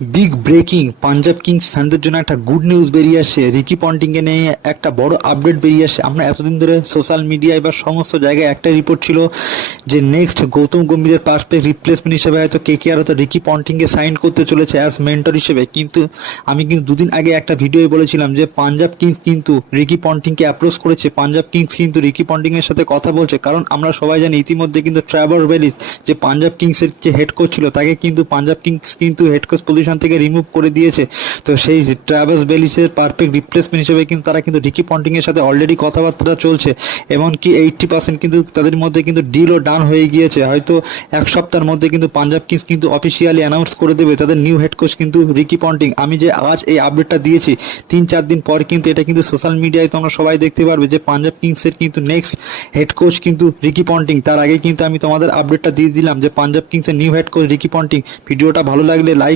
Big breaking, Punjab Kings ফ্যানদের জন্য একটা good news বেরিয়ে আসে। রিকি পন্টিংকে নিয়ে একটা বড় আপডেট বেরিয়ে আসে। আমরা এতদিন ধরে সোশ্যাল মিডিয়ায় বা সমস্ত জায়গায় একটা রিপোর্ট ছিল যে নেক্সট গৌতম গম্ভীরের পারফেক্ট রিপ্লেসমেন্ট হিসেবে হয়তো কেকেআর হয়তো রিকি পন্টিংকে সাইন করতে চলেছে অ্যাজ মেন্টর হিসেবে। কিন্তু আমি কিন্তু দুদিন আগে একটা ভিডিওয়ে বলেছিলাম যে পাঞ্জাব কিংস কিন্তু রিকি পন্টিংকে অ্যাপ্রোচ করেছে, পাঞ্জাব কিংস কিন্তু রিকি পন্টিং এর সাথে কথা বলছে। কারণ আমরা সবাই জানি ইতিমধ্যে কিন্তু ট্রেভর বেলিস যে পাঞ্জাব কিংসের যে হেড কোচ ছিল তাকে কিন্তু পাঞ্জাব কিংস কিন্তু হেড কোচ পজিশন থেকে রিমুভ করে দিয়েছে। তো সেই ট্রেভর বেলিসের পারফেক্ট রিপ্লেসমেন্ট হিসেবে কিন্তু তারা কিন্তু রিকি পন্টিং এর সাথে অলরেডি কথাবার্তা চলছে। এমনকি 80% কিন্তু তাদের মধ্যে কিন্তু ডিলও ডান হয়ে গিয়েছে। হয়তো এক সপ্তাহের মধ্যে কিন্তু পাঞ্জাব কিংস কিন্তু অফিসিয়ালি অ্যানাউন্স করে দেবে তাদের নিউ হেড কোচ কিন্তু রিকি পন্টিং। আমি যে আজ এই আপডেটটা দিয়েছি 3-4 দিন পর কিন্তু এটা কিন্তু সোশ্যাল মিডিয়ায় তোমরা সবাই দেখতে পারবে যে পাঞ্জাব কিংসের কিন্তু নেক্সট হেড কোচ কিন্তু রিকি পন্টিং। তার আগে কিন্তু আমি তোমাদের আপডেটটা দিয়ে দিলাম যে পাঞ্জাব কিংসের new head coach Ricky Ponting. ভিডিওটা ভালো লাগলে লাইক